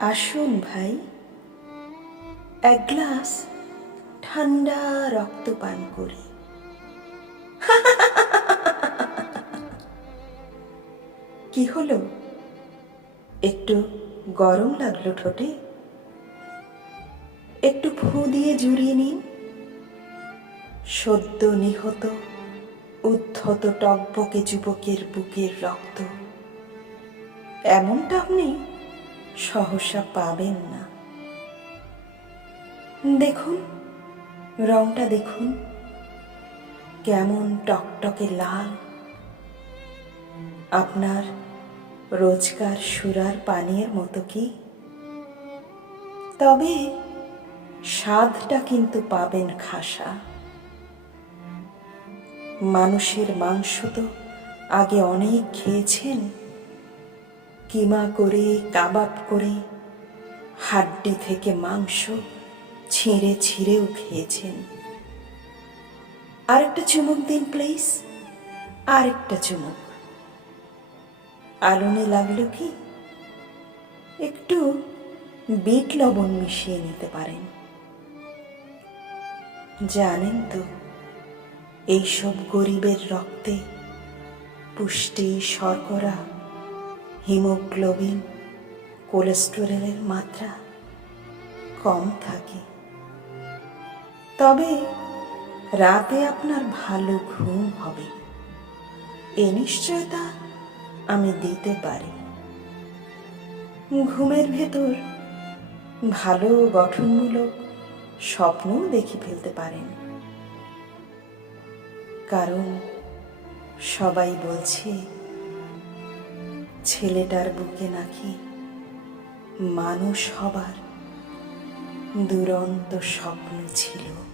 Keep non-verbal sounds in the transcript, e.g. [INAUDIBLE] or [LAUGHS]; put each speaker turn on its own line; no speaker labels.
আসুন ভাই। এক গ্লাস ঠান্ডা রক্ত পান করি। [LAUGHS] কি হলো? একটু গরম লাগল ঠোঁটে। একটু ফু দিয়ে জুড়িয়ে নিন। সদ্য নিহত, উদ্ধত টকবকে যুবকের বুকের রক্ত। এমনটা আপনি সহসা পাবেন না। দেখুন, রংটা দেখুন, কেমন টকটকে লাল। আপনার রোজকার সুরার পানীয়ের মতো কি? তবে স্বাদটা কিন্তু পাবেন খাসা। মানুষের মাংস তো আগে অনেক খেয়েছেন। কিমা করে, কাবাব করে, হাড্ডি থেকে মাংস ছিঁড়ে ছিঁড়েও খেয়েছেন। আরেকটা চুমুক দিন, প্লিজ। আরেকটা চুমুক। আলনে লাগল কি? একটু বিট লবণ মিশিয়ে নিতে পারেন। জানেন তো, এইসব গরিবের রক্তে পুষ্টি, শর্করা হিমোগ্লোবিন, কোলেস্টেরলের মাত্রা কম থাকে। তবে রাতে আপনার ভালো ঘুম হবে। এ নিশ্চয়তা আমি দিতে পারি। ঘুমের ভেতর ভালো গঠনমূলক স্বপ্নও দেখে ফেলতে পারেন। কারণ সবাই বলছে ছেলেটার বুকে নাকি মানুষ হবার দুরন্ত স্বপ্ন ছিল।